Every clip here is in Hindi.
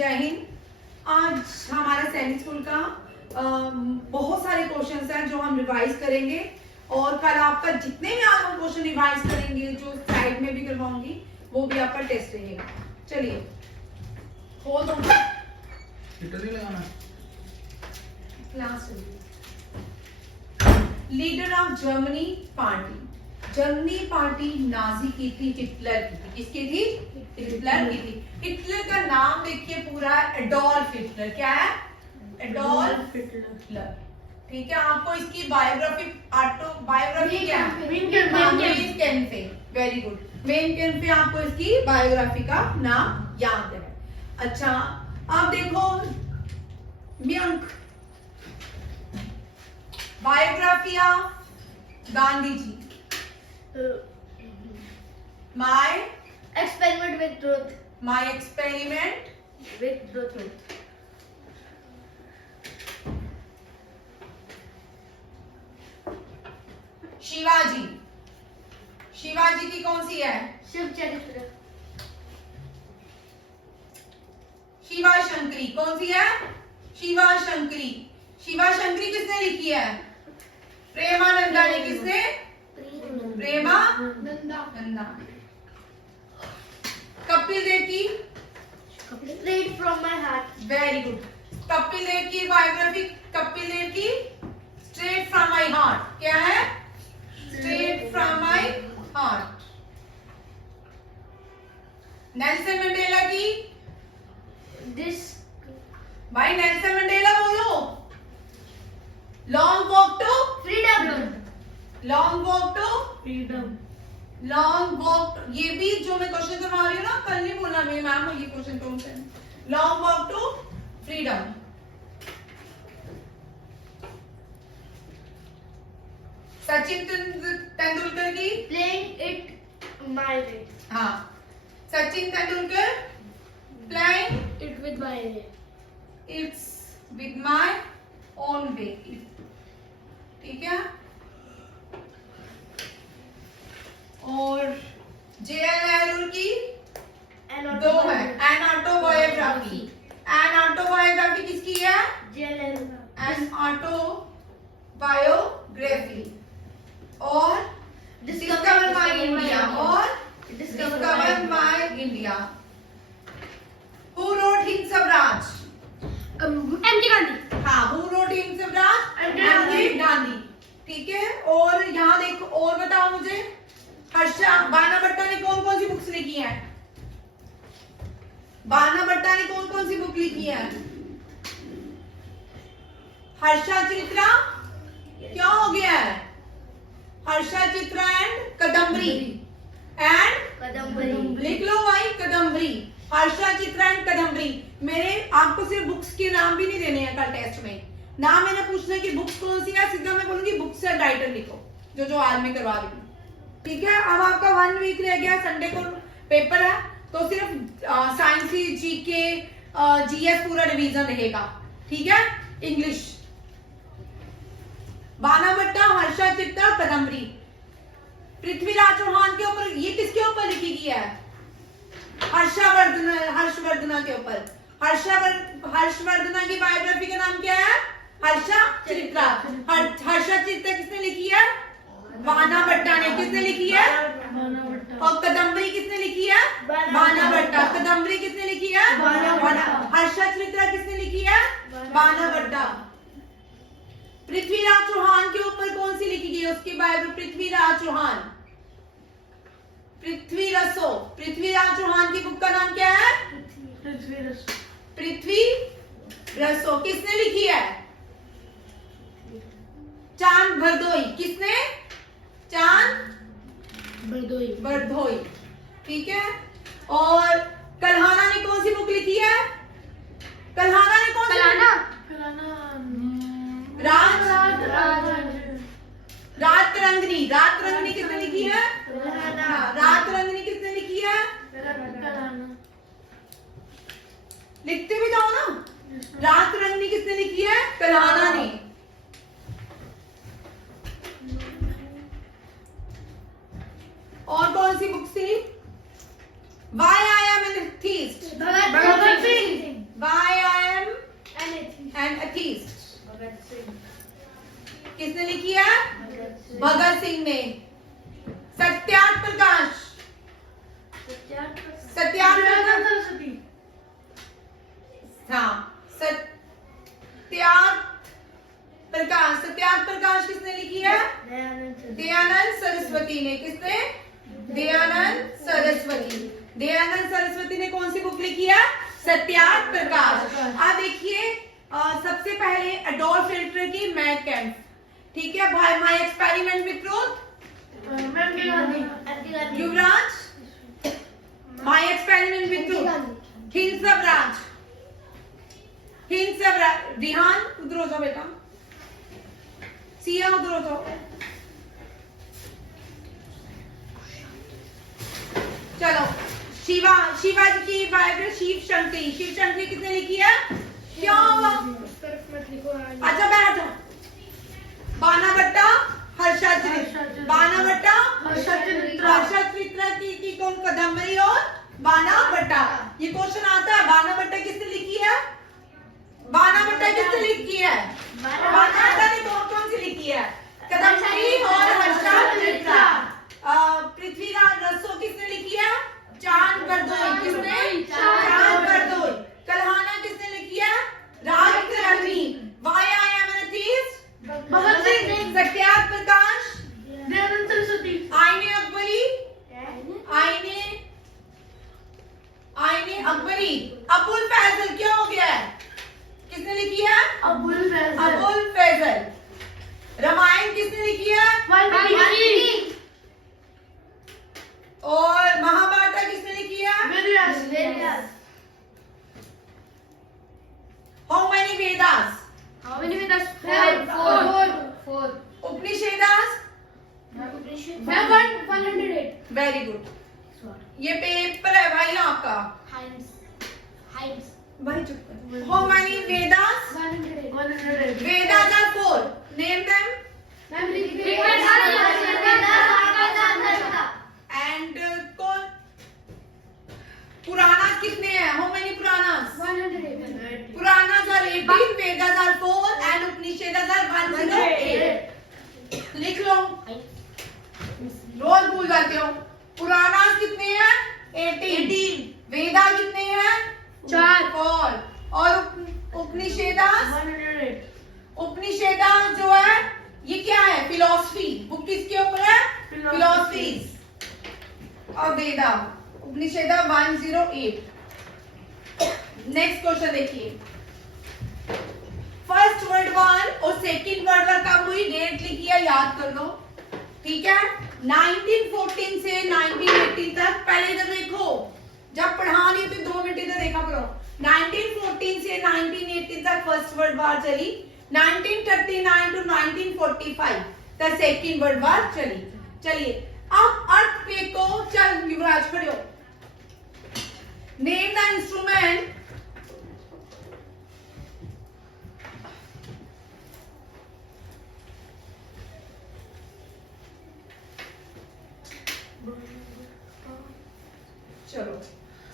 जय हिंद। आज हमारा सैनिक स्कूल का बहुत सारे क्वेश्चंस हैं जो हम रिवाइज करेंगे और कल आपका जितने भी आज हम क्वेश्चन रिवाइज करेंगे जो स्लाइड में भी करवाऊंगी वो भी आपका टेस्ट रहेगा। चलिए खोल दो लगाना। Class leader of Germany party, Germany party Nazi की थी, हिटलर की थी। किसकी थी? हिटलर की थी। हिटलर का नाम देखिए पूरा एडोल्फ हिटलर। क्या है? Adolf Hitler. ठीक है, आपको इसकी बायोग्राफी ऑटोबायोग्राफी क्या है? Mein Kampf. Very good. Mein Kampf आपको इसकी बायोग्राफी का नाम याद है। अच्छा अब देखो Mayank biography of Gandhi ji. My experiment with truth. my experiment With the truth. Shivaji. Shivaji की कौन सी है? शिव चरित्र. शिवा शंकरी। कौन सी है? शिवा शंकरी। शिवा शंकरी किसने लिखी है? प्रेमानंदा ने। किसने? प्रेमानंदा। कपिल देव की? Straight from my heart. Very good. Kapil Dev की बायोग्राफी, कपिल देव की स्ट्रेट फ्रॉम माई हार्ट। क्या है? Straight from my heart. Nelson Mandela की? This. भाई नेल्सन मंडेला बोलो। Long walk to Freedom. Long walk to Freedom. Long walk. ये भी जो मैं क्वेश्चन करवा रही हूँ ना, कल नहीं बोलना मेरी मैम ये क्वेश्चन कौन सा है। Long walk to freedom. Sachin Tendulkar की? Playing it my way. हाँ, Sachin Tendulkar playing It with my way. It's with my own way. ठीक है। और जेएल नेहरू की दो है। An autobiography. एन ऑटोबायोग्राफी किसकी है? An autobiography. और डिस्कवर माय इंडिया। और discover my India. Who wrote Hind Swaraj? M.K. Gandhi. हाँ, who wrote Hind Swaraj? M.K. Gandhi. ठीक है। और यहाँ देखो और बताओ मुझे, हर्षा बाना भट्टा ने कौन कौन सी बुक्स लिखी हैं? बाना भट्टा ने कौन कौन सी बुक लिखी है? हर्षा चित्रा क्या हो गया है? Harsha Chitra and Kadambari. And Kadambari. लिख लो भाई, कदम्बरी। हर्षा चित्रा एंड कदम्बरी। मेरे आपको सिर्फ बुक्स के नाम भी नहीं देने हैं कल टेस्ट में। नाम मैंने पूछना है कि बुक्स कौन सी है, सीधा मैं बोलूंगी बुक से टाइटल लिखो, जो आज मैं करवा रही हूँ। ठीक है। अब आपका 1 वीक रह गया, संडे को पेपर है तो सिर्फ साइंस की जीके जीएस पूरा रिवीजन रहेगा। ठीक है। इंग्लिश बाना भट्टा, हर्षा चित्रा, कदम्बरी। पृथ्वीराज चौहान के ऊपर ये किसके ऊपर लिखी गई है? हर्षवर्धना के ऊपर। हर्षवर्धना की बायोग्राफी का नाम क्या है? हर्षा चित्रा। हर्षा चित्रा किसने लिखी है? बाना भट्टा ने। किसने लिखी है? और कदम्बरी किसने लिखी है? बाना भट्टा। कदम्बरी किसने लिखी है? बाना भट्टा। हर्षा चित्रा किसने लिखी है? बाना भट्टा। पृथ्वीराज चौहान के ऊपर कौन सी लिखी गई है? उसकी बायोग्राफी पृथ्वीराज चौहान। पृथ्वीराज चौहान की बुक का नाम क्या है? पृथ्वी रसो। किसने लिखी है? चांद बरदोई। किसने? चांद बरदोई। ठीक है। और कल्हाना ने कौन सी बुक लिखी है? कल्हाना ने कौन सी? रात तरंगनी। रात तरंगनी किसने लिखी है? रात तरंगनी किसने लिखी है? लिखते भी जाओ ना। रात तरंगनी किसने लिखी है? कल्हाना ने। और कौन सी बुक थी? Why I am an atheist? Bhagat Singh. Atheist? किसने लिखी है? भगत सिंह ने। सत्याग्रह प्रकाश, सत्याग्रह, हाँ, सत्याग्रह प्रकाश किसने लिखी है? दयानंद सरस्वती ने। किसने? दयानंद सरस्वती। दयानंद सरस्वती ने कौन सी बुक लिखी है? सत्याग्रह प्रकाश। अब देखिए सबसे पहले एडोल्फ हिटलर की मैक कैंप, ठीक है, भाई my experiment with truth, Yuvraj, my experiment with truth, Hind Swaraj, Hind Swaraj, Rihan उधर हो जाओ बेटा, सिया उधर हो जाओ। चलो शिवाजी की बायोग्राफी, शिव शंकरी, शिव शंकरी किसने लिखी है? क्या हुआ? अच्छा बैठ जाओ। बाणाभट्टा, हर्षचरित्र, बाणाभट्टा, हर्षचरित्र की कौन? कादम्बरी और बाणाभट्टा। ये क्वेश्चन आता है, बाणाभट्टा किसने लिखी है? बाणाभट्टा किसने लिखी है? बाणाभट्टा ने कौन सी लिखी है? कादम्बरी और हर्षचरित्र। पृथ्वीराज रसो किसने लिखी है? चांद बरदोई। किसने? चांद बरदोई। कल्हाना किसने लिखी है? राजरानी। Why I am an atheist? Bhagat Singh. सत्याग्रह प्रकाश, दयानंद सरस्वती। आईने अकबरी, आईने अकबरी, अबुल फैजल। क्या हो गया है? किसने लिखी है? अबुल फैजल। रामायण किसने लिखी है? वाल्मीकि। और महाभारत किसने लिखी है? Vedavyas. How many Vedas? Four. Upanishads? 108. Very good. ये पेपर है भाई आपका। भाई चुप कर। How many Vedas? 108. Vedas are 4. Name them. And कौन? पुराणास कितने हैं? How many Puranas? 108. Puranas are 18, Vedas are 4 and Upanishads are 108. लिख लो, रोज भूल जाते हो। पुराणास कितने हैं? 18। वेदा कितने हैं? 4 और उपनिषेदास 108। उपनिषेदास जो है ये क्या है? फिलॉसफी। बुक किसके ऊपर है? फिलॉसफी। और वेदा उपनिषेदा 108। नेक्स्ट क्वेश्चन देखिए, फर्स्ट वर्ल्ड वॉर और सेकंड वर्ल्ड वॉर कब हुई? डेट लिखी है, याद कर दो, ठीक है। 1914 से 1918 तक। पहले इधर देखो, जब पढ़ा रही तो 2 मिनट इधर देखा करो। 1914 से 1918 तक फर्स्ट वर्ल्ड वॉर चली। 1939 टू 1945 तक सेकंड वर्ल्ड वॉर चली। चलिए अब अर्थक्वेक को, चल युवराज खड़े हो, नेम द इंस्ट्रूमेंट चलो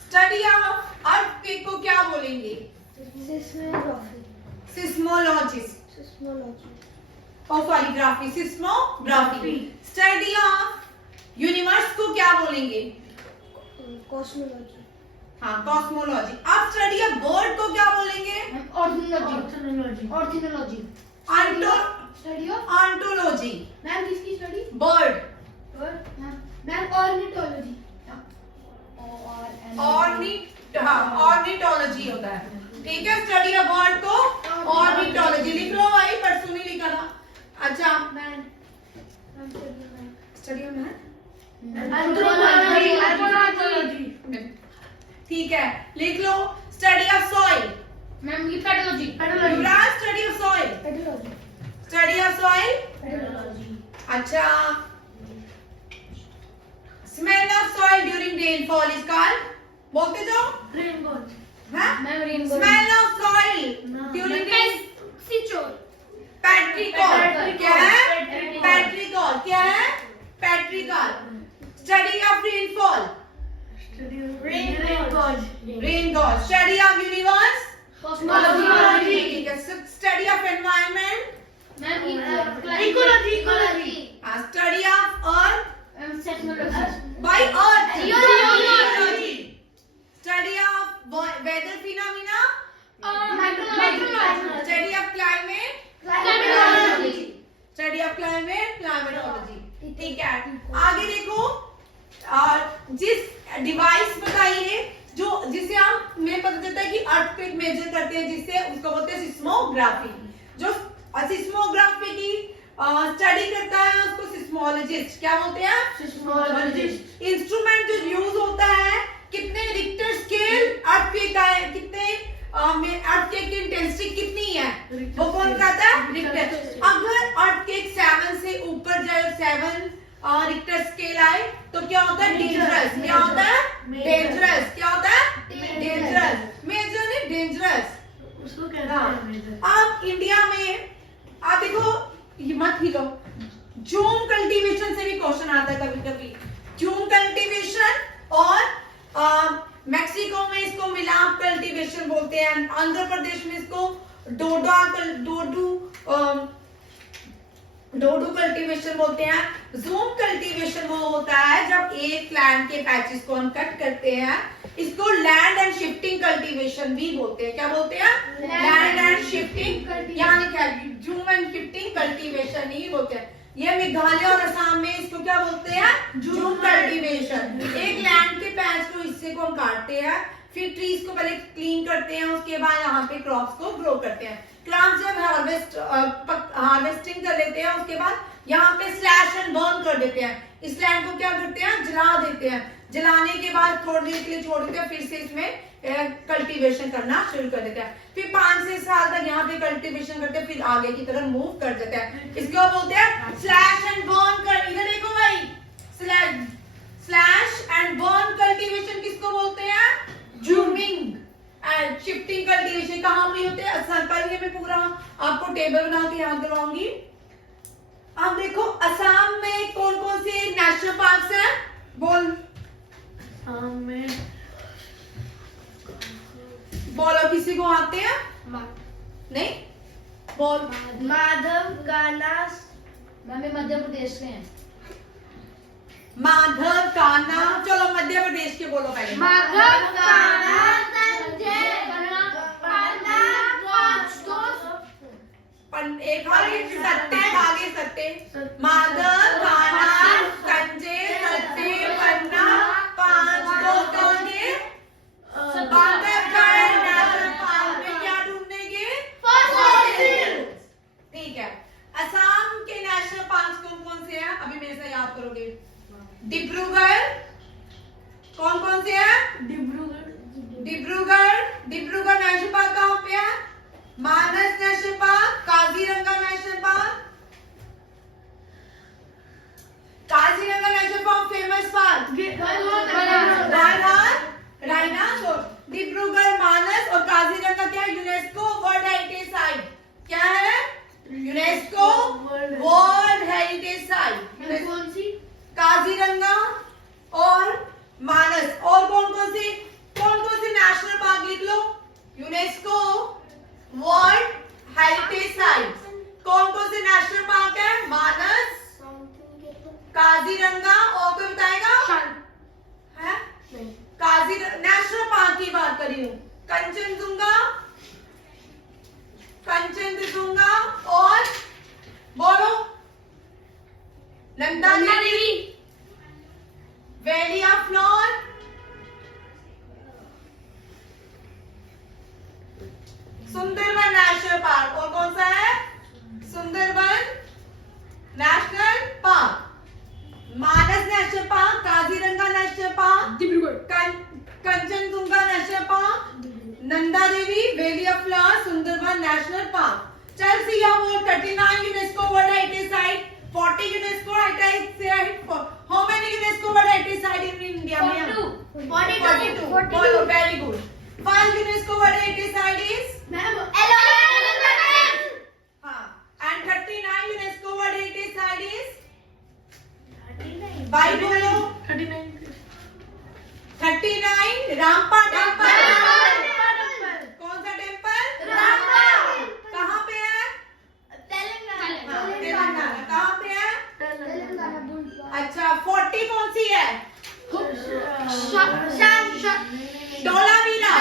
स्टडी ऑफ अर्थक्वेक को क्या बोलेंगे? Seismologist. Sorry seismography. Study of universe को क्या बोलेंगे? कॉस्मोलॉजी। हाँ कॉस्मोलॉजी। अब स्टडी ऑफ बर्ड को क्या बोलेंगे? Ornithology. Study of ontology. Ma'am किसकी study? Bird. Ma'am ornithology. Ornithology होता है, ठीक है। स्टडी ऑफ बर्ड को ऑर्निटोलॉजी लिख लो भाई, परसों नहीं लिखा था। अच्छा स्टडी ऑफ ठीक है, लिख लो। Study of soil. मैम की pedology. Study of soil. Study of soil. अच्छा smell of soil during rainfall is called, बोलते जाओ, रेनफॉल। हाँ smell of soil during petrichor. क्या है? पेट्रिकॉल। क्या है? Petrichor. Study of rainfall. Rainfall. Study of universe. Cosmology. ठीक है। Weather phenomena, metrology, study of climate, climatology, study of climate, climatology. ठीक है, आगे देखो, जिस डिवाइस बताइए जो जिसे हम में पता चलता है कि अर्थक्वेक मेजर करते हैं, जिससे उसको बोलते हैं सिस्मोग्राफी। जो सिस्मोग्राफी की स्टडी करता है उसको सिस्मोलॉजिस्ट क्या बोलते हैं? सिस्मोलॉजिस्ट। इंस्ट्रूमेंट जो यूज होता है, कितने रिक्टर स्केल अर्थक्वेक का है, कितने अर्थक्वेक की इंटेंसिटी कितनी है, वो कौन कहता है? रिक्टर। अगर अर्थक्वेक 7 से ऊपर जाए, 7 रिक्टर स्केल आए तो क्या होता है? डेंजरस। क्या होता है? डेंजरस। क्या होता है? डेंजरस। मेजर नहीं, डेंजरस उसको कहते हैं मेजर। अब इंडिया में आप देखो, ये मत हिलो, जूम कल्टीवेशन से भी क्वेश्चन आता है कभी कभी। जूम कल्टीवेशन और मैक्सिको में इसको मिलाप कल्टीवेशन बोलते हैं, आंध्र प्रदेश में इसको डोडू कल्टीवेशन बोलते हैं। जूम कल्टीवेशन वो होता है जब एक लैंड के पैचेस को हम कट करते हैं, इसको लैंड एंड शिफ्टिंग कल्टीवेशन भी बोलते हैं। क्या बोलते हैं? लैंड एंड शिफ्टिंग, यानी क्या? जूम एंड शिफ्टिंग कल्टीवेशन ही बोलते हैं। ये मेघालय और असम में इसको क्या बोलते हैं? Zoom cultivation. एक लैंड के पैच को, हिस्से को हम काटते हैं, फिर ट्रीज को पहले क्लीन करते हैं, उसके बाद यहाँ पे क्रॉप्स को ग्रो करते हैं। क्रॉप्स जब हार्वेस्टिंग कर लेते हैं, उसके बाद यहाँ पे स्लैश एंड बर्न कर देते हैं। इस लैंड को क्या करते हैं? जला देते हैं। जलाने के बाद थोड़ी देर के लिए छोड़ देते हैं, फिर से इसमें कल्टीवेशन करना शुरू कर देते हैं। फिर 5 से 6 साल तक यहाँ पे कल्टीवेशन करते हैं, फिर आगे की तरफ मूव कर देते हैं। इसको बोलते हैं स्लैश एंड बर्न कर। इधर देखो भाई, स्लैश एंड बर्न कल्टीवेशन किसको बोलते हैं? Zooming and shifting cultivation. कहाँ पे होते हैं? कल ये मैं पूरा आपको टेबल बना के याद करवाऊंगी। अब देखो, असम में कौन कौन से नेशनल पार्क्स हैं? बोल, में बोलो, किसी को आते हैं? नहीं, बोल। माधव कान्हा, मैं मध्य प्रदेश से हैं। माधव कान्हा, चलो मध्य प्रदेश के बोलो पहले। माधव कान्हा, संजय कान्हा, एक आगे सत्ते, आगे सत्ते। माधव कान्हा, संजय, सत्ते, पन्ना, 5 दोस्त होंगे। बांधवगढ़ नेशनल पार्क में क्या ढूंढने गए? ठीक है। असम के नेशनल पार्क कौन कौन से हैं? अभी मेरे से याद करोगे। डिब्रूगढ़, कौन कौन से हैं? डिब्रूगढ़ नेशनल पार्क कहाँ पे है? Manas National Park, Kaziranga National Park. Kaziranga National Park famous park, dinosaur. Dibrugarh, Manas और काजीरंगा क्या है? UNESCO world heritage site. क्या है? UNESCO world heritage site. कौन सी? काजीरंगा और मानस। और कौन कौन से नेशनल पार्क लिख लो? UNESCO world heritage site. कौन कौन से नेशनल पार्क है? मानस, काजीरंगा और कोई बताएगा? है? काजीरंगा नेशनल पार्क की बात कर रही हूँ। कंचनजुंगा और बोलो, Nanda Devi, Valley of Flower, Sundarban National Park. और कौन सा है? Sundarban National Park, Manas National Park, Kaziranga National Park, Dibrugarh, Kanchenjunga National Park, Nanda Devi, Valley of Flower, Sundarban National Park. चल सी बोल, 39 UNESCO world heritage site, 40 UNESCO heritage site. How many UNESCO world heritage site in India में? 42। बोलो, very good. 5 UNESCO world heritage site is and 39 UNESCO World Heritage Site is? 39. By बोलो। 39 रामपा टेम्पल। कौन सा टेम्पल? रामपा। कहाँ पे है? तेलंगाना। कहाँ पे है? अच्छा, 40 कौन सी है? डोलावीरा।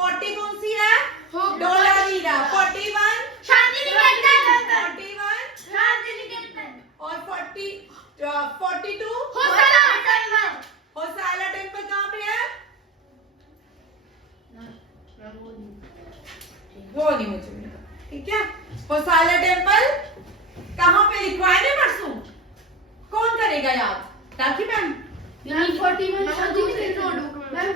40 कौन सी है? धोलावीरा। 41 शांतिनिकेतन 41 शांतिनिकेतन और 42 होसाला टेम्पल होसाला टेम्पल कहाँ पे है? वो नहीं मुझे मिला, ठीक है। होसाला टेम्पल कहाँ पे लिखवाए ना परसों? कौन करेगा याद? Rakhi ma'am. Ma'am 41 Shantiniketan ma'am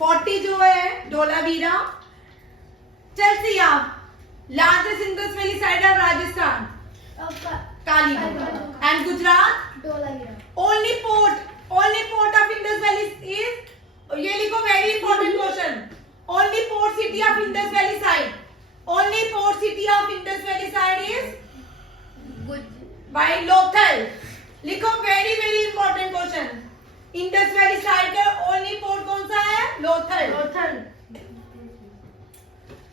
40 जो है धोलावीरा। चल Siya, largest Indus valley site of Rajasthan Kaliganj and Gujarat only port of Indus valley is, ये लिखो very important question, only port city of Indus valley site, only port city of Indus valley site is by Lothal. लिखो very very important question, Indus valley site का ओनली पोर्ट कौन सा है? Lothal.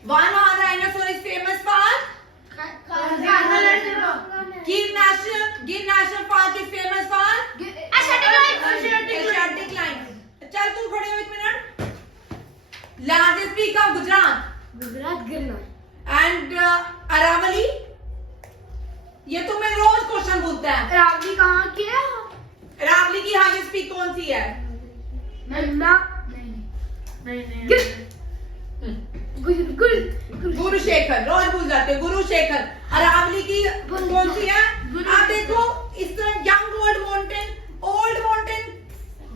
One horse dinosaur is famous for? Gir National Park is famous for? Asiatic lion. चल तू खड़े हो एक minute. Largest peak of Gujarat and Aravalli. ये तुम्हें रोज क्वेश्चन पूछता है। रावली कहाँ की है? अरावली की हाईएस्ट पीक कौन सी है? गुरुशेखर, रोज भूल जाते हो गुरुशेखर। अरावली की कौन सी है? आप देखो इस तरह young old mountain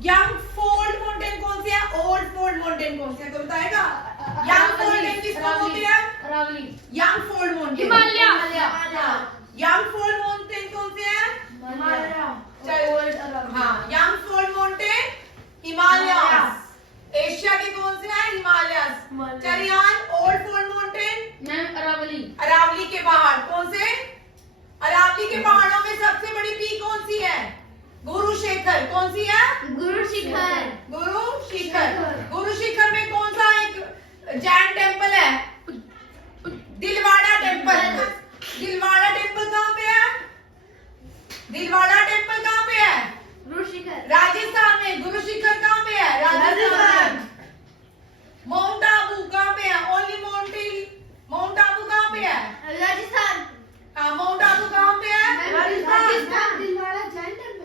young fold mountain कौन सी है? ओल्ड फोल्ड माउंटेन कौन सी है? तो बताएगा। यंग फोल्ड किसको बोलते हैं? Young fold mountain young fold mountain कौन सी है? हाँ, young fold mountain Himalayas. Asia के कौन से हैं? हिमालयस। चल यार, ओल्ड फोल्ड माउंटेन अरावली के पहाड़ कौन से? अरावली के पहाड़ों में सबसे बड़ी पीक कौन सी है? गुरुशेखर। कौन सी है? गुरुशिखर में कौन सा एक जैन टेम्पल है? दिलवाड़ा टेम्पल। दिलवाड़ा टेम्पल कहाँ पे है? राजस्थान में। गुरुशिखर कहाँ पे है? राजस्थान। माउंट आबू कहाँ पे है? ओनली माउंट आबू कहाँ पे है? माउंट आबू कहाँ पे है?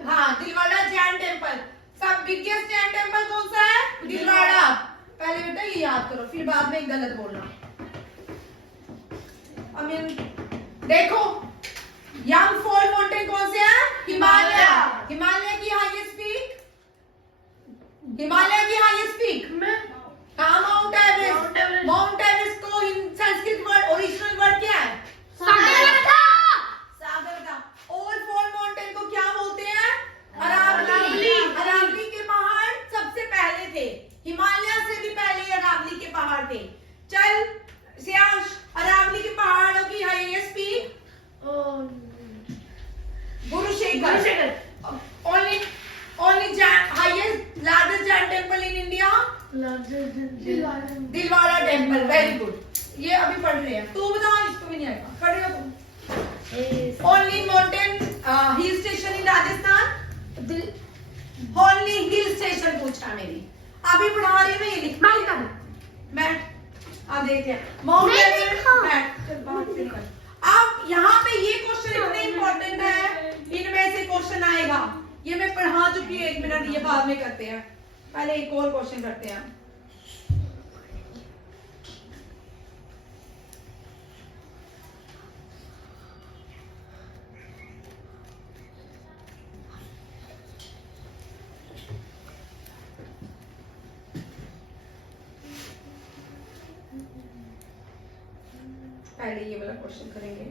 हाँ, दिलवाड़ा जैन टेम्पल। सब बिगेस्ट जैन टेम्पल कौन सा है? दिलवाड़ा। पहले बेटा ये याद करो, फिर बाद में गलत बोलना। देखो, यंग फोल्ड माउंटेन कौन से है? हिमालय की हाईएस्ट पीक। हाँ, माउंट एवरेस्ट। माउंट एवरेस्ट को संस्कृत वर्ड ओरिजिनल वर्ड क्या है? सागर का। ओल्ड फोल्ड माउंटेन को क्या बोलते हैं? अरावली के पहाड़ सबसे पहले थे, हिमालय से भी पहले अरावली के पहाड़ थे। चल श्रेयांश, अरावली के पहाड़ों की highest peak? Gurushikhar. Only highest largest Jain temple in India? Dilwara temple. Very good, ये अभी पढ़ रहे हैं। तू बता, इसको भी नहीं आएगा। खड़े हो तुम। ओनली माउंटेन हिल स्टेशन इन राजस्थान? ओनली हिल स्टेशन पूछा मेरी, अभी पढ़ा रही हूँ। ये लिख मैं अब देखते हैं। Mount Everest. अब यहाँ पे ये क्वेश्चन इतने इंपॉर्टेंट है, इनमें से क्वेश्चन आएगा। ये मैं पढ़ा चुकी हूँ, 1 मिनट, ये बाद में करते हैं। पहले एक और क्वेश्चन करते हैं। पहले ये वाला क्वेश्चन करेंगे।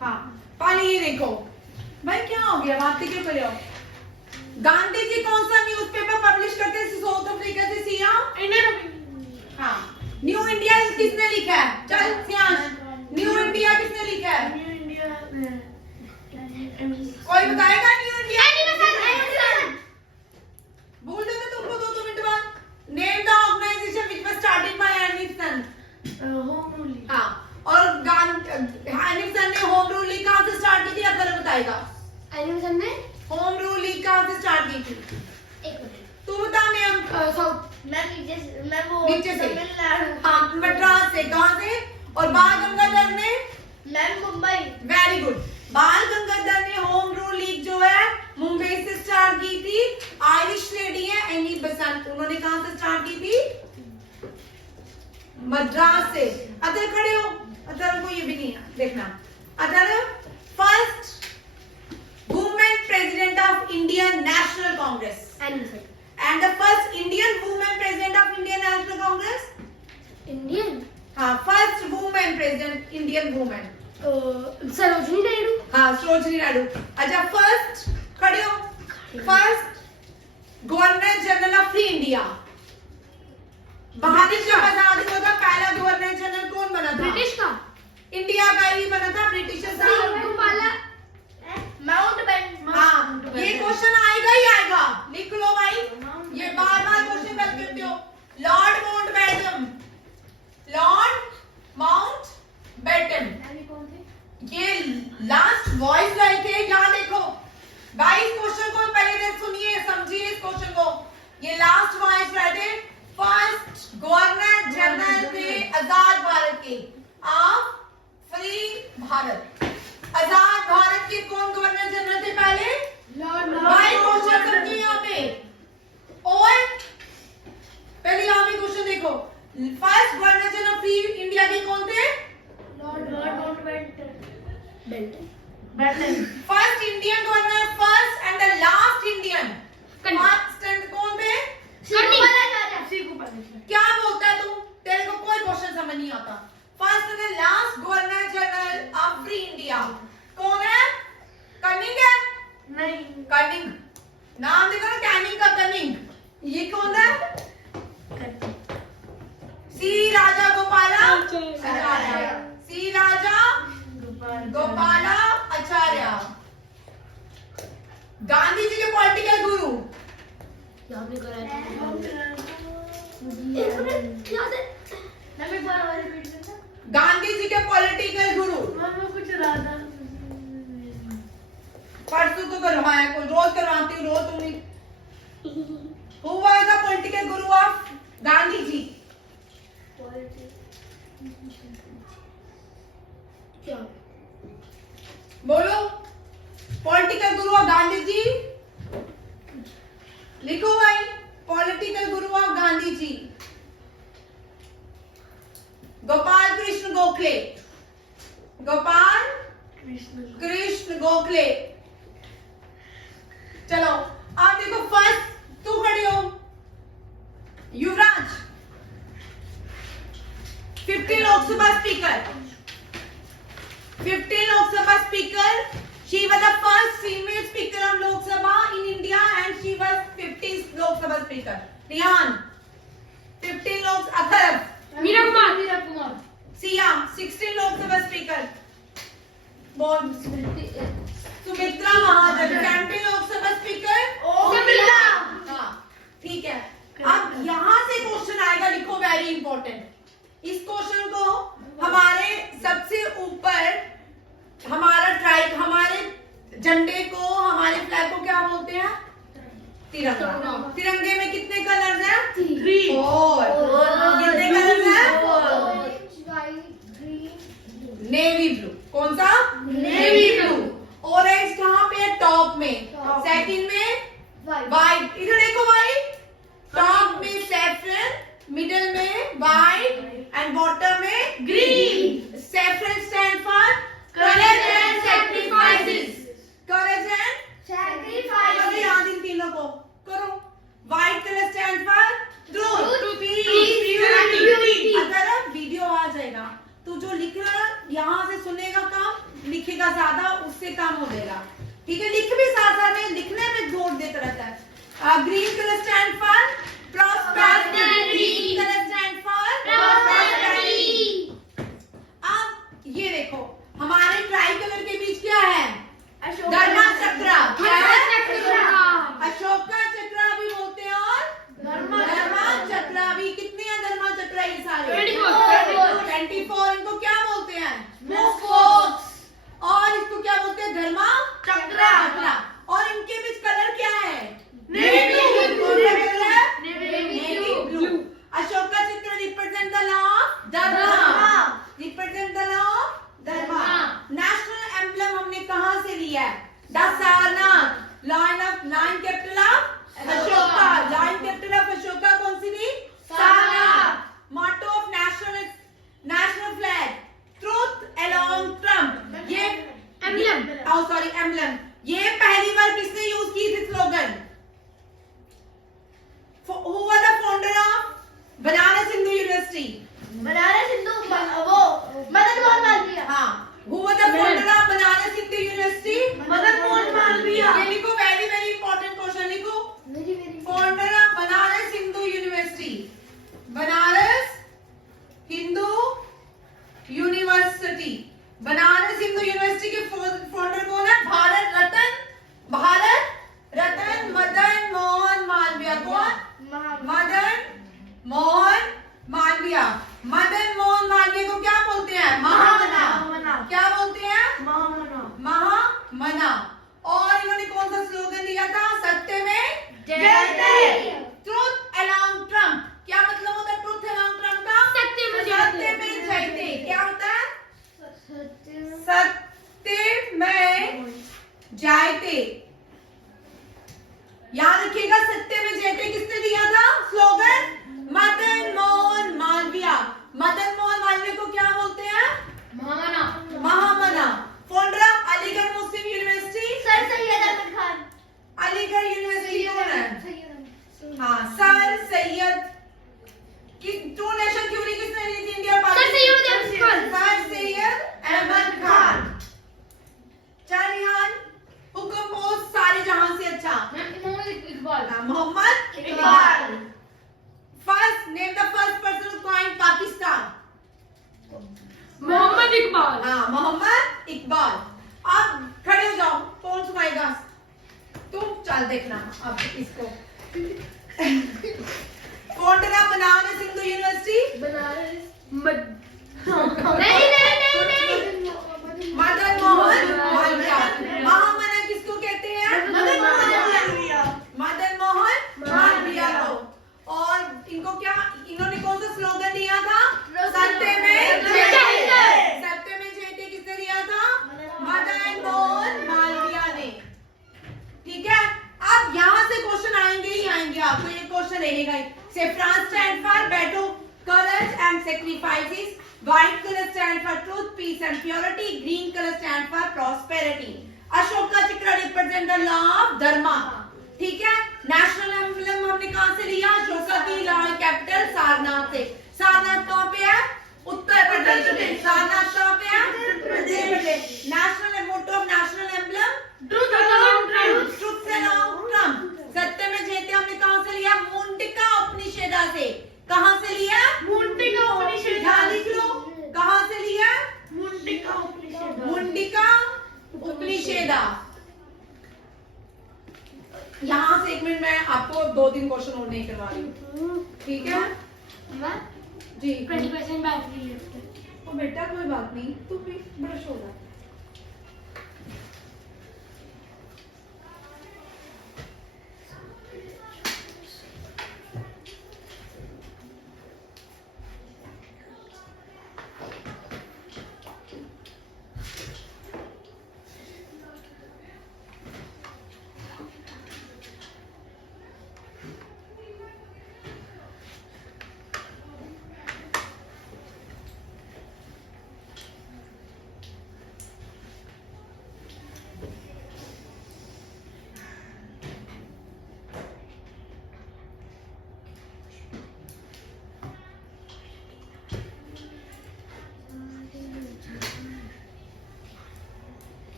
हाँ, पहले ये देखो भाई, क्या हो गया? बात क्यों कर रहे हो? गांधी जी कौन सा न्यूज़पेपर पब्लिश करते थे साउथ अफ्रीका से? सिया? हाँ, न्यू इंडिया किसने लिखा है? चल सियांश, न्यू इंडिया किसने लिखा है? कोई बताएगा? न्यू इंडिया बोल दो तो तुमको 2 मिनट बाद। Name the organisation which was started by एनिसन। हाँ, और एनिसन ने होम रूल कहाँ से स्टार्ट की थी? बताएगा। एनिमेशन में होम रूल लीग कहाँ से स्टार्ट की थी? एक मिनट। तू बता मैम। मैं वो नीचे से। तमिलनाडु। हाँ, मद्रास से। कहाँ से? और बाल गंगाधर ने? Ma'am Mumbai. Very good. Bal Gangadhar ने होम रूल लीग जो है मुंबई से स्टार्ट की थी। आयरिश लेडी है एनी बेसेंट, उन्होंने कहाँ से स्टार्ट की थी? मद्रास से। अदर खड़े हो, अदर को ये भी नहीं है देखना। Other first women president of Indian National Congress animation. And the first Indian women president of Indian National Congress. Indian. हाँ, first women president Indian women. Sarojini Naidu. हाँ, सरोजिनी नायडू। अच्छा, फर्स्ट खड़े हो, first governor general of free India. Bharat जब आजाद हुआ था पहला गवर्नर जनरल कौन बना था? ब्रिटिश का। इंडिया का ही बना था, ब्रिटिशर्स का। माउंटबेटन। हाँ, ये क्वेश्चन आएगा ही आएगा, लिख लो भाई, ये बार बार क्वेश्चन कर सकते हो। लॉर्ड माउंटबेटन, लॉर्ड माउंटबेटन, ये लास्ट वॉइस लाए थे। यहाँ देखो भाई, इस क्वेश्चन को पहले सुनिए, समझिए इस क्वेश्चन को। ये लास्ट वॉइस लाए थे, फर्स्ट गवर्नर जनरल थे आजाद भारत के, ऑफ फ्री भारत। आजाद भारत के कौन गवर्नर जनरल थे पहले? भाई क्वेश्चन समझिए यहाँ पे। और पहले यहाँ पे क्वेश्चन देखो, first governor general free India के कौन थे? First Indian governor, first and the last Indian. First and कौन थे? क्या बोलता है तू? तेरे को कोई क्वेश्चन समझ नहीं आता। First and last governor general of free India कौन है? कनिंग है? नहीं। कनिंग, नाम देखो ना, कैनिंग का कनिंग। ये कौन है? सी राजा गोपाला आचार्य। सी राजा गोपाला आचार्य। गांधी जी के पॉलिटिकल गुरु? गांधी जी के पॉलिटिकल गुरु परसों तो करवाया, कोई रोज करवाती हूँ, रोज तुम हुआ था पॉलिटिकल गुरु ऑफ गांधी जी? क्या? बोलो, पॉलिटिकल गुरु ऑफ गांधी जी लिखो भाई। पॉलिटिकल गुरु ऑफ गांधी जी गोपाल कृष्ण गोखले। गोपाल कृष्ण गोखले। चलो आप देखो, फर्स्ट तू खड़ी हो, युवराज 15 Lok Sabha speaker, 15 Lok Sabha speaker. She was the first female speaker of Lok Sabha in India and she was 15th Lok Sabha speaker. Rihan 15 Lok Sabha। Meira Kumar. Siam 16 Lok Sabha speaker। बोल Sumitra Mahajan 17 Lok Sabha speaker। हाँ, ठीक है। अब यहाँ से क्वेश्चन आएगा, लिखो, वेरी इंपॉर्टेंट। इस क्वेश्चन को हमारे सबसे ऊपर हमारा ट्राइब, हमारे झंडे को, हमारे फ्लैग को क्या बोलते हैं? तिरंगा। तिरंगे में कितने कलर्स हैं? 3 4। कितने कलर्स हैं? Navy blue. कौन सा? Navy blue. ऑरेंज कहाँ पे है? टॉप में। सेकंड में व्हाइट। इधर देखो भाई, टॉप में सैफरन, मिडिल में व्हाइट एंड बॉटम में green. Saffron stand for courage and sacrifices। courage and sacrifices। याद इन तीनों को करो। White colour stand for truth, peace, purity. अगर वीडियो आ जाएगा तो जो लिख रहा यहाँ से सुनेगा काम, लिखेगा ज्यादा, उससे काम हो जाएगा। ठीक है, लिख भी साथ साथ में, लिखने में जोर देता रहता है। Green colour stand for prosperity. Green colour stand for prosperity. अब ये देखो, हमारे ट्राई कलर के बीच क्या है? धर्मा चक्र। क्या है? अशोका चक्र भी बोलते हैं और धर्मा चक्र भी। कितने हैं धर्मा चक्र? ये सारे 24। इनको क्या बोलते हैं? स्पोक्स। और इसको क्या बोलते हैं? धर्मा सॉरी एम्बलम, ये पहली बार किसने यूज की थी slogan? Who was the founder of Banaras Hindu university? Banaras Hindu वो मदन मोहन मालवीय। हाँ, who was the founder of Banaras Hindu university? Madan Mohan Malviya. ये लिखो, वेरी वेरी इंपॉर्टेंट क्वेश्चन लिखो। Founder of Banaras Hindu university, Banaras Hindu university, Banaras Hindu university के फाउंडर कौन है? भारत रत्न मदन मोहन मालवीय। कौन? मदन मोहन मालवीय। मदन मोहन मालवीय को क्या बोलते हैं? महामना। क्या बोलते हैं? महामना। और इन्होंने कौन सा स्लोगन दिया था? सत्य में जयते, ट्रुथ अलोंग ट्रम्प। क्या मतलब होता है ट्रुथ अलोंग ट्रम्प का? सत्य में जयते। क्या होता है? सत्य में जयते। याद रखिएगा, सत्य में जयते किसने दिया था स्लोगन? मदन मोहन मालवीय। मदन मोहन मालवीय को क्या बोलते हैं? Mahamana. Founder of Aligarh Muslim University? Sir Syed Ahmed Khan. Aligarh university कौन है? हाँ, सर सैयद। की टू नेशन थ्योरी किसने दी थी इंडिया पाकिस्तान? सर सैयद अहमद खान। चारियान हु कंपोज सारे जहां से अच्छा? Mohammad Iqbal. First name the first person who coined Pakistan? Mohammad Iqbal. हाँ, मोहम्मद इकबाल। अब खड़े हो जाओ, कौन सुनाएगा? तुम चल देखना अब इसको। Founder of Banaras Hindu university? Madan Mohan Malviya. Mahamana किसको कहते हैं? मदन मोहन मालवीय को। और इनको क्या, इन्होंने कौन सा स्लोगन दिया था? सत्य में जयते। सत्य में जयते किसने दिया था? मदन मोहन मालवीय ने। ठीक है, अब यहाँ से क्वेश्चन आएंगे ही आएंगे, आपको ये क्वेश्चन रहेगा ही। Saffron stand for battle, courage and sacrifices. White color stand for truth, peace and purity. Green color stand for prosperity. Ashoka Chakra represent the law of dharma. ठीक है, नेशनल एम्बलम हमने कहाँ से लिया? अशोका की लॉर्ड कैपिटल सारनाथ से। सारनाथ कहाँ पे है? उत्तर प्रदेश। सारनाथ कहाँ पे है? Uttar Pradesh. National motto of national emblem? Truth alone triumphs. सत्य में जयते हमने कहाँ से लिया? मुंडिका उपनिषदा से। कहाँ से लिया? मुंडिका उपनिषदा। लिख लो, कहाँ से लिया? मुंडिका उपनिषदा। यहाँ से एक मिनट, मैं आपको 2-3 क्वेश्चन और नहीं करवा रही हूँ, ठीक है जी? 20% बैटरी है। तो बेटा कोई बात नहीं, तू भी ब्रश हो जा।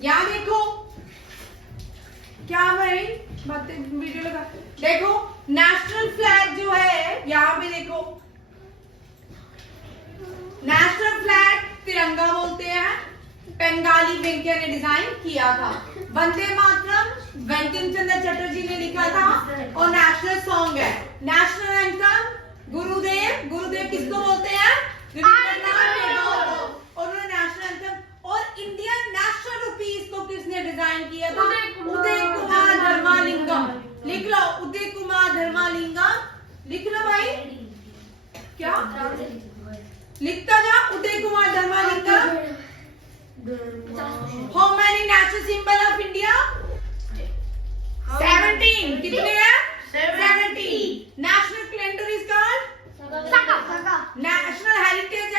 यहाँ देखो क्या भाई, वीडियो लगा देखो, नेशनल फ्लैग जो है यहाँ पे देखो, नेशनल फ्लैग तिरंगा बोलते हैं, बंगाली वेंकैया ने डिजाइन किया था। वंदे मातरम बंकिम चंद्र चटर्जी ने लिखा था और नेशनल सॉन्ग है। नेशनल एंथम गुरुदेव, गुरुदेव किसको बोलते हैं? और नेशनल एंथम और इंडियन नेशनल रुपीस को किसने डिजाइन किया था? उदय कुमार धर्मालिंगम। लिख लो, उदय कुमार धर्मालिंगम। लिख लो भाई, क्या लिखता जा? Uday Kumar धर्मालिंगम। How many national symbol of India? 17. कितने हैं? 17. National calendar is called? National heritage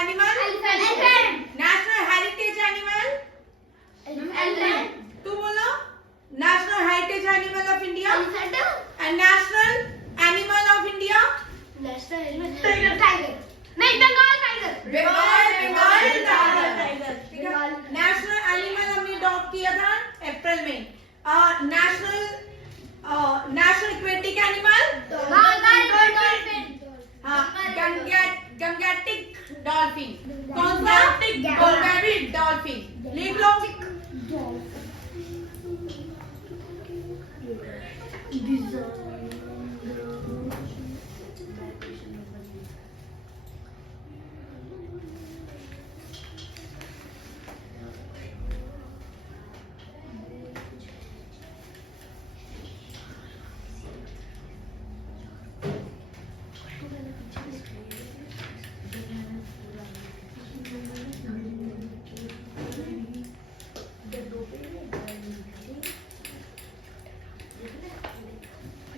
animal? National heritage national aquatic animal, हाँ गंगेटिक डॉल्फिन, कौन सा? गंगेटिक डॉल्फिन, लिख लो।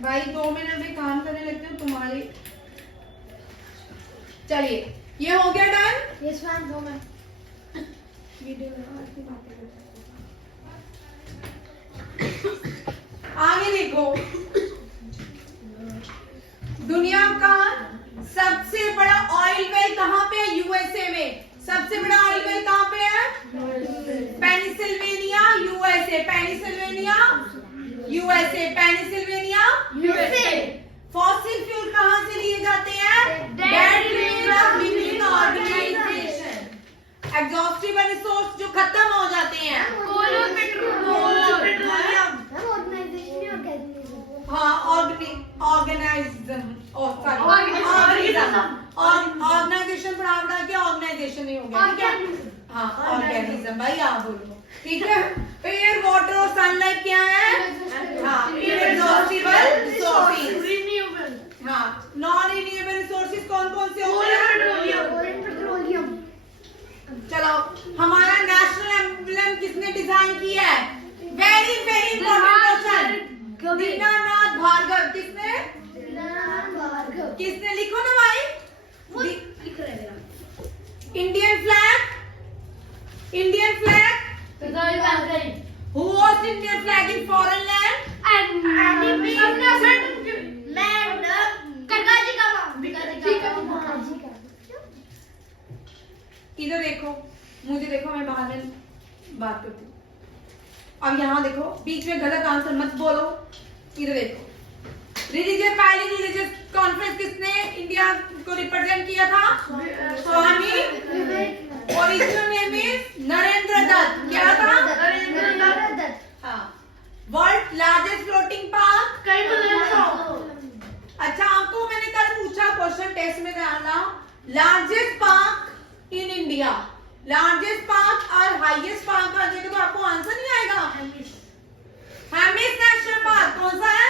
भाई 2 मिनट में काम करने लगते हो तुम्हारे। चलिए ये हो गया डन। यस मैम, दो मैम। वीडियो की बातें आगे देखो, दुनिया का सबसे बड़ा ऑयल वेल कहाँ पे है? यूएसए में। सबसे बड़ा ऑयल वेल कहाँ पे है? Pennsylvania USA, Pennsylvania USA, Pennsylvania USA. Fossil fuel कहाँ से लिए जाते हैं? Dead living organisation. Exhaustive resource जो खत्म हो जाते हैं, कोल और पेट्रोलियम। हाँ ऑर्गेनाइज्म, ऑर्गेनाइजेशन पढ़ा के ऑर्गेनाइजेशन नहीं हो गया, ठीक है? हाँ ऑर्गेनिज्म, भाई आप बोलो, ठीक है? एयर, वाटर और सनलाइट क्या है? हाँ इनएग्जॉस्टिबल रिसोर्सेज। हाँ नॉन रिन्यूएबल रिसोर्सेज कौन कौन से होते हैं? पेट्रोलियम। चलो, हमारा नेशनल एम्ब्लम किसने डिजाइन किया है? Very very important question. Dinanath Bhargava. किसने? किसने? लिखो ना भाई। Indian flag, Indian flag. Who was Indian flag in foreign land? इधर देखो, मुझे देखो, मैं बाहर में बात करती हूँ। अब यहाँ देखो, बीच में गलत आंसर मत बोलो। इधर देखो, पहली रिलीजियस कॉन्फ्रेंस किसने इंडिया को रिप्रेजेंट किया था? Swami original name is Narendra Datta. क्या था? हाँ। World largest floating park? अच्छा, आपको मैंने कल पूछा क्वेश्चन टेस्ट में डाला, largest park in India, largest park और हाईएस्ट पार्क आ जाएगा तो आपको आंसर नहीं आएगा। हेमिस नेशनल पार्क कौन सा है?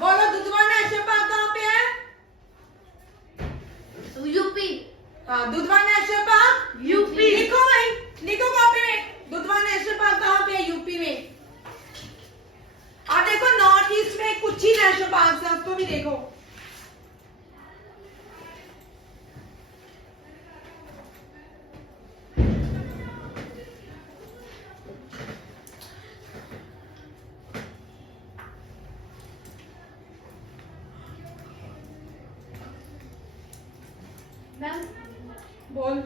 बोलो, दुधवा नेशनल पार्क कहाँ पे है? यूपी। हाँ दुधवा नेशनल पार्क यूपी। लिखो भाई, लिखो कॉपी में, दुधवा नेशनल पार्क कहाँ पे है? यूपी में। आप देखो नॉर्थ ईस्ट में कुछ ही नेशनल पार्क है, उसको भी देखो। मैम बोल।